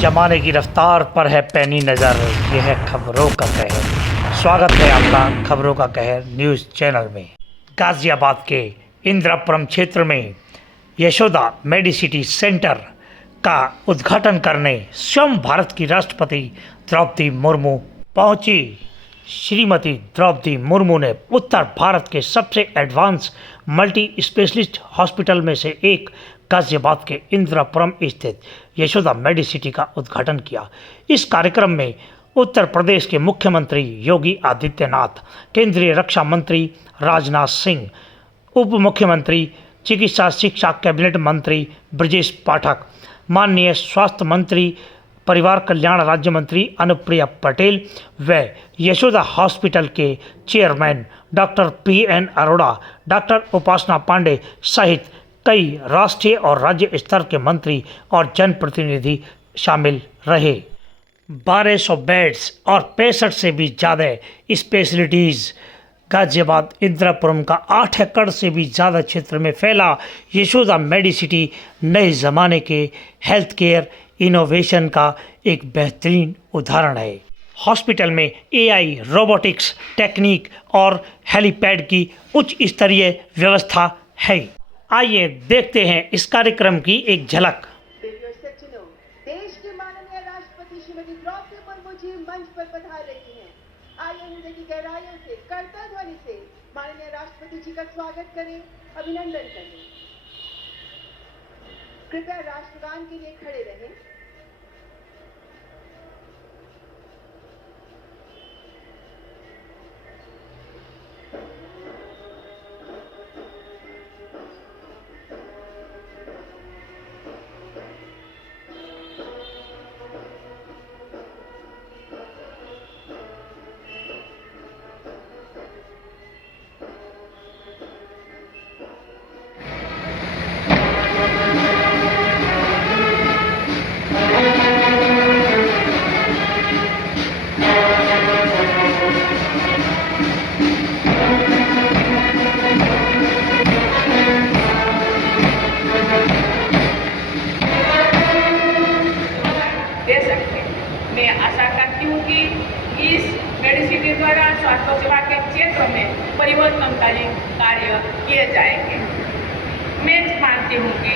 जमाने की रफ्तार पर है पैनी नज़र, यह है खबरों का कहर। स्वागत है आपका खबरों का कहर न्यूज़ चैनल में। गाजियाबाद के इंदिरापुरम क्षेत्र में यशोदा मेडिसिटी सेंटर का उद्घाटन करने स्वयं भारत की राष्ट्रपति द्रौपदी मुर्मू पहुंची। श्रीमती द्रौपदी मुर्मू ने उत्तर भारत के सबसे एडवांस मल्टी स्पेशलिस्ट हॉस्पिटल में से एक गाजियाबाद के इंदिरापुरम स्थित यशोदा मेडिसिटी का उद्घाटन किया। इस कार्यक्रम में उत्तर प्रदेश के मुख्यमंत्री योगी आदित्यनाथ, केंद्रीय रक्षा मंत्री राजनाथ सिंह, उप मुख्यमंत्री चिकित्सा शिक्षा कैबिनेट मंत्री ब्रजेश पाठक, माननीय स्वास्थ्य मंत्री परिवार कल्याण राज्य मंत्री अनुप्रिया पटेल व यशोदा हॉस्पिटल के chairman doctor PN Arora, doctor Upasana Pandey सहित कई राष्ट्रीय और राज्य स्तर के मंत्री और जनप्रतिनिधि शामिल रहे। 1200 बेड्स और 65 से भी ज़्यादा स्पेशलिटीज़ गाजियाबाद इंदिरापुरम का 8 एकड़ से भी ज़्यादा क्षेत्र में फैला यशोदा मेडिसिटी नए ज़माने के हेल्थ केयर इनोवेशन का एक बेहतरीन उदाहरण है। हॉस्पिटल में AI रोबोटिक्स टेक्निक और हेलीपैड की उच्च स्तरीय व्यवस्था है। आइए देखते हैं इस कार्यक्रम की एक झलक। देश के माननीय राष्ट्रपति श्रीमती द्रौपदी मुर्मू जी मंच पर पधार रही हैं। आइए हृदय की गहराइयों से करतल ध्वनि से माननीय राष्ट्रपति जी का स्वागत करें, अभिनंदन करें। कृपया राष्ट्रगान के लिए खड़े रहें। मैं आशा करती हूँ कि इस मेडिसिटी द्वारा स्वास्थ्य सेवा के क्षेत्र में परिवर्तनकारी कार्य किए जाएंगे। मैं मानती हूँ कि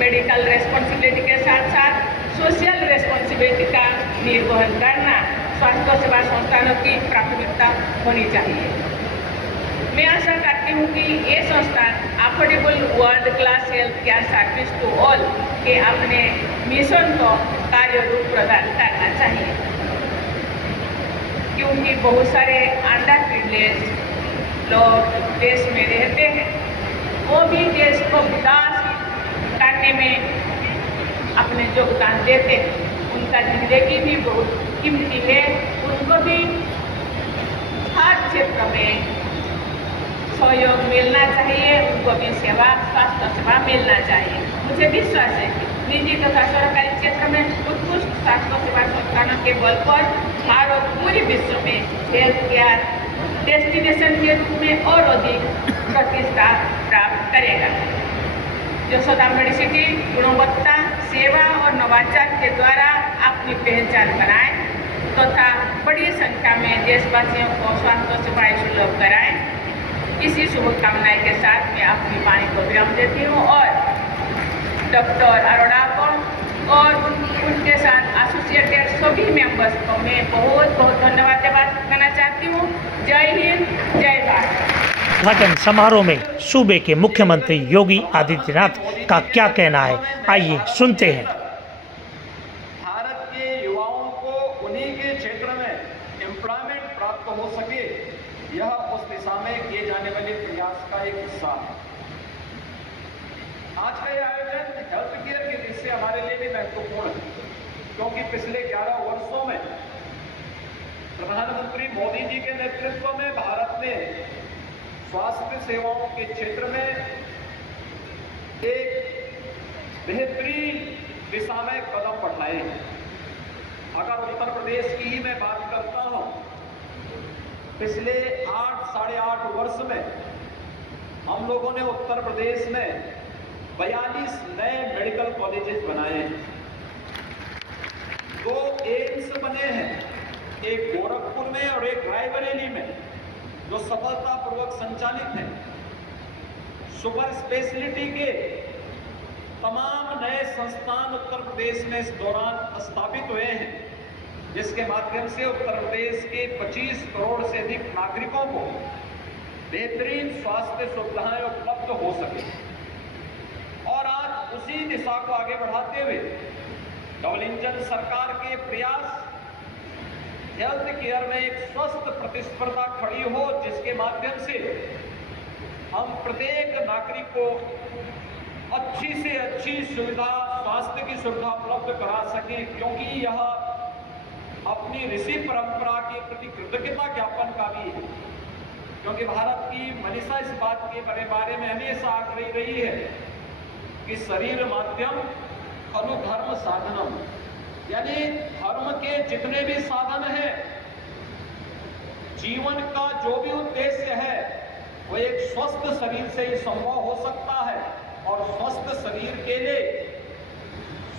मेडिकल रेस्पॉन्सिबिलिटी के साथ साथ सोशल रेस्पॉन्सिबिलिटी का निर्वहन करना स्वास्थ्य सेवा संस्थानों की प्राथमिकता होनी चाहिए। मैं आशा करती हूँ कि ये संस्थान affordable world class health care service to all के अपने मिशन को कार्य रूप प्रदान करना चाहिए, क्योंकि बहुत सारे अंडर प्रिविलेज लोग देश में रहते हैं। वो भी देश को विकास करने में अपने योगदान देते हैं। उनका जिंदगी भी बहुत कीमती है। उनको भी हर क्षेत्र में सहयोग मिलना चाहिए, उनको भी सेवा स्वास्थ्य सेवा मिलना चाहिए। मुझे विश्वास है कि निजी तथा सरकारी क्षेत्र में उत्कृष्ट स्वास्थ्य सेवा संस्थानों के बल पर भारत पूरे विश्व में हेल्थ केयर डेस्टिनेशन के रूप में और अधिक प्रतिष्ठा प्राप्त करेगा। यशोदा मेडिसिटी गुणवत्ता, सेवा और नवाचार के द्वारा अपनी पहचान बनाए तथा बड़ी संख्या में देशवासियों को स्वास्थ्य सेवाएं सुलभ कराएं। इसी शुभकामनाएं के साथ मैं अपनी वाणी को विराम देती हूँ और डॉक्टर अरोड़ा को और उनके साथ एसोसिएटेड सभी मेंबर्स को मैं बहुत बहुत धन्यवाद करना चाहती हूँ। जय हिंद, जय भारत। उद्घाटन समारोह में सूबे के मुख्यमंत्री योगी आदित्यनाथ का क्या कहना है, आइए सुनते हैं। भारत के युवाओं को उन्हीं के क्षेत्र में एम्प्लॉयमेंट प्राप्त हो सके, यह उस दिशा में किए जाने वाले प्रयास का एक हिस्सा है। आज का यह आयोजन हेल्थ केयर की दृष्टि से हमारे लिए भी महत्वपूर्ण है, क्योंकि पिछले 11 वर्षों में प्रधानमंत्री मोदी जी के नेतृत्व में भारत ने स्वास्थ्य सेवाओं के क्षेत्र में एक बेहतरीन दिशा में कदम बढ़ाए हैं। अगर उत्तर प्रदेश की ही मैं बात करता हूं, पिछले 8 साढ़े 8 वर्ष में हम लोगों ने उत्तर प्रदेश में 42 नए मेडिकल कॉलेजेस बनाए हैं। एक गोरखपुर में और एक रायबरेली में जो सफलतापूर्वक संचालित है। सुपर स्पेशलिटी के तमाम नए संस्थान उत्तर प्रदेश में इस दौरान स्थापित हुए हैं, जिसके माध्यम से उत्तर प्रदेश के 25 करोड़ से अधिक नागरिकों को बेहतरीन स्वास्थ्य सुविधाएं उपलब्ध हो सके। और आज उसी दिशा को आगे बढ़ाते हुए डबल इंजन सरकार के प्रयास हेल्थ केयर में एक स्वस्थ प्रतिस्पर्धा खड़ी हो, जिसके माध्यम से हम प्रत्येक नागरिक को अच्छी से अच्छी सुविधा, स्वास्थ्य की सुविधा उपलब्ध करा सकें, क्योंकि यह अपनी ऋषि परंपरा के प्रति कृतज्ञता ज्ञापन का भी है। क्योंकि भारत की मनीषा इस बात के बारे में हमेशा आग्रही रही है कि शरीर माध्यम अनुधर्म साधनम, यानी धर्म के जितने भी साधन हैं, जीवन का जो भी उद्देश्य है, वो एक स्वस्थ शरीर से ही संभव हो सकता है। और स्वस्थ शरीर के लिए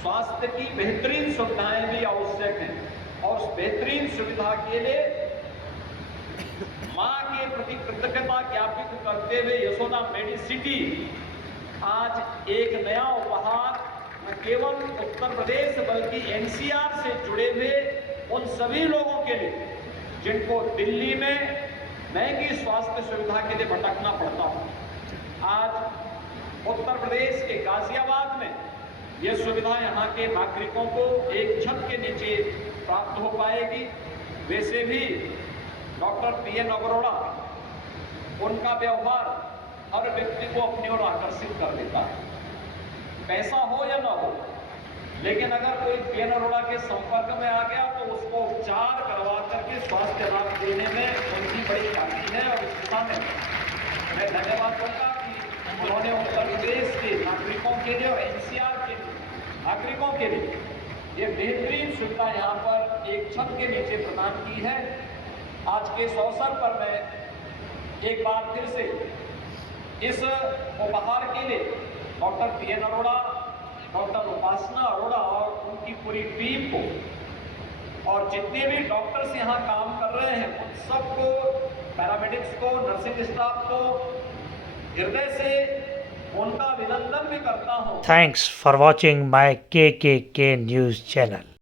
स्वास्थ्य की बेहतरीन सुविधाएं भी आवश्यक हैं। और उस बेहतरीन सुविधा के लिए मां के प्रति कृतज्ञता ज्ञापित करते हुए यशोदा मेडिसिटी आज एक नया उपहार न केवल उत्तर प्रदेश बल्कि एनसीआर से जुड़े हुए उन सभी लोगों के लिए जिनको दिल्ली में महंगी स्वास्थ्य सुविधा के लिए भटकना पड़ता हो, आज उत्तर प्रदेश के गाजियाबाद में यह सुविधा यहाँ के नागरिकों को एक छत के नीचे प्राप्त हो पाएगी। वैसे भी डॉक्टर पीएन अरोड़ा, उनका व्यवहार हर व्यक्ति को अपनी ओर आकर्षित कर देता है, पैसा हो या ना हो। लेकिन अगर कोई पीएन अरोड़ा के संपर्क में आ गया तो उसको उपचार करवा करके स्वास्थ्य लाभ देने में उनकी बड़ी ख्याति है। और इस दिशा में मैं धन्यवाद दूंगा कि उन्होंने उत्तर प्रदेश के नागरिकों के लिए और एनसीआर के नागरिकों के लिए ये बेहतरीन सुविधा यहाँ पर एक छत के नीचे प्रदान की है। आज के इस अवसर पर मैं एक बार फिर से इस उपहार के लिए डॉक्टर पीएन अरोड़ा, डॉक्टर उपासना अरोड़ा और उनकी पूरी टीम को और जितने भी डॉक्टर्स यहाँ काम कर रहे हैं उन सबको, पैरामेडिक्स को, नर्सिंग स्टाफ को हृदय से उनका अभिनंदन भी करता हूँ। Thanks for watching my KKK News channel.